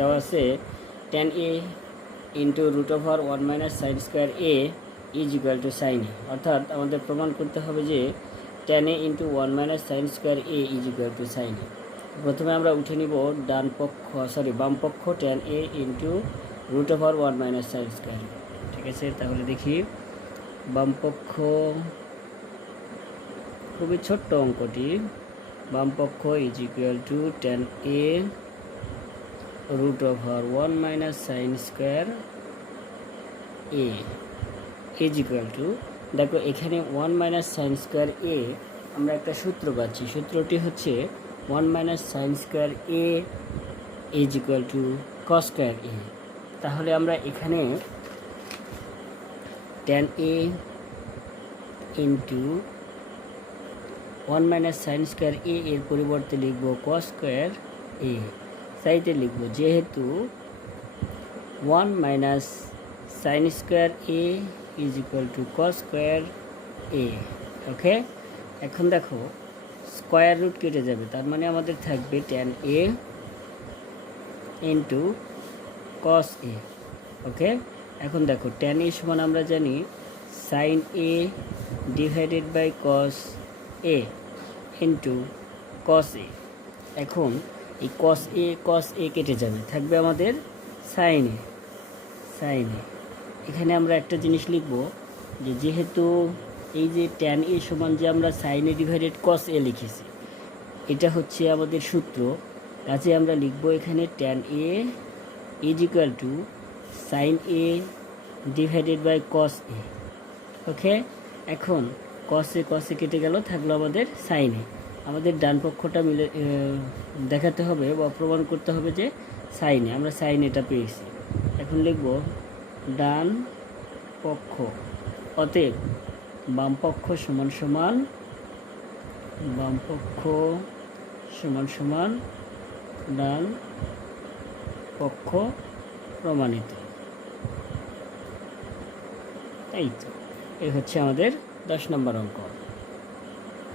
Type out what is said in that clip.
দেওয়া আছে ten A into root over one minus sine square A is equal to sine A অর্থাৎ আমাদের প্রমাণ করতে হবে যে ten A into one minus sine square A is equal to sine A প্রথমে আমরা উঠে নিব ডান পক্ষ সরি বাম পক্ষ ten A into root over one minus sine square ঠিক আছে, তাহলে দেখি। বাম পক্ষ খুবই ছোট্ট অঙ্কটি। বাম পক্ষ is equal to ten A root over one minus sine square A is equal to দেখো, এখানে one minus sine square A আমরা একটা সূত্র পাচ্ছি। সূত্রটি হচ্ছে one minus sine square A is equal to cos square A তাহলে আমরা এখানে ten A into one minus sine square A এর পরিবর্তে লিখব কস স্কোয়ার এ সাইতে লিখব, যেহেতু one minus sine square A is equal to cos square A, okay? এখন দেখো, স্কোয়ার রুট কেটে যাবে, তার মানে আমাদের থাকবে ten A into cos A okay? এখন দেখো টেন এ সমান আমরা জানি sine A divided by cos A into cos A এখন এই কস এ কস এ কেটে যাবে। থাকবে আমাদের সাইন সাইন এখানে আমরা একটা জিনিস লিখব যে যেহেতু এই যে ট্যান এ সমান যে আমরা সাইন ডিভাইডেড কস এ লিখেছি, এটা হচ্ছে আমাদের সূত্র। কাজে আমরা লিখব এখানে tan A is equal to sine A divided by cos A okay এখন কসে কসে কেটে গেল, থাকল আমাদের সাইনে আমাদের ডান পক্ষটা মিলে দেখাতে হবে বা প্রমাণ করতে হবে যে সাইনে, আমরা সাইন এটা পেয়েছি। এখন লিখব ডান পক্ষ, অতএব বাম পক্ষ সমান সমান, বাম পক্ষ সমান সমান ডান পক্ষ প্রমাণিত। এই তো, এই হচ্ছে আমাদের দশ নম্বর অঙ্ক।